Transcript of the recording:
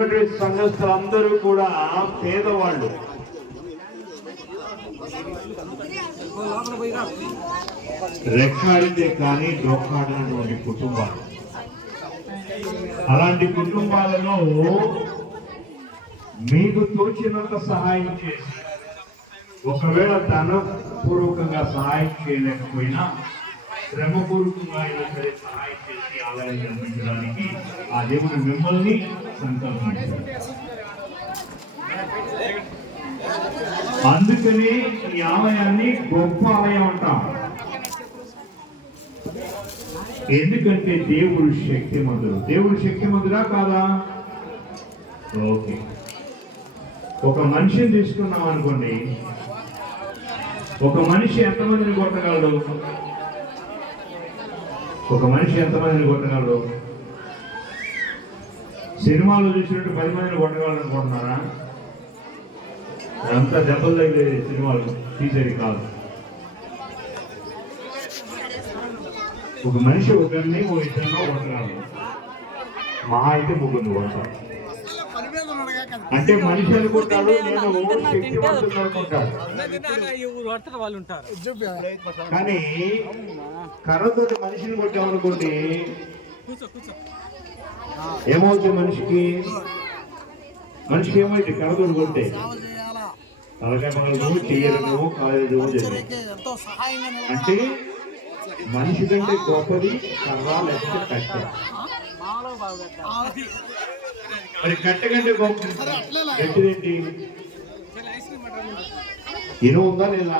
సంఘస్థులు అందరూ కూడా పేదవాళ్ళు. రెక్కాడితే కానీ డొక్కాడినటువంటి కుటుంబాలు. అలాంటి కుటుంబాలను మీకు తోచినంత సహాయం చేసి ఒకవేళ ధన పూర్వకంగా సహాయం చేయలేకపోయినా శ్రమపూర్వకంగా అయినా సరే సహాయం చేసి ఆలయం నిర్మించడానికి ఆ దేవుడు మిమ్మల్ని సంకల్పించాడు అందుకని ఈ ఆలయాన్ని గొప్ప ఆలయం అంటాం. ఎందుకంటే దేవుడు శక్తిమంతుడు. దేవుడు శక్తిమంతుడా కాదా? ఓకే. ఒక మనిషిని తీసుకున్నాం అనుకోండి. ఒక మనిషి ఎంతమందిని కొట్టగలడు? ఒక మనిషి ఎంతమందిని కొట్టగలడు? సినిమాలో చూసినట్టు పది మందిని కొట్టగలడు అనుకుంటున్నారా అంతా దెబ్బలు తగిలే సినిమాలు తీసేది కాదు. ఒక మనిషి ఒకరిని ఓ ఇద్దరినో కొట్టగలడు మహా అయితే ముగ్గురిని కొడతారు. అంటే మనిషి అనుకుంటాడు నేను శక్తివంతుడు అనుకుంటాడు వాళ్ళు ఉంటారు కానీ కర్రతో మనిషిని కొట్టామనుకోండి ఏమవుతుంది మనిషికి? మనిషికి ఏమైంది కర్రతోటి కొట్టే. తలకాయ చెయ్యడమో అంటే మనిషి కంటే గొప్పది కర్ర లేకపోతే కట్టె. మాలో బాగుంటారు మరి కట్టె కంటే గొప్ప గట్టిదేంటి? ఉందా లేదా?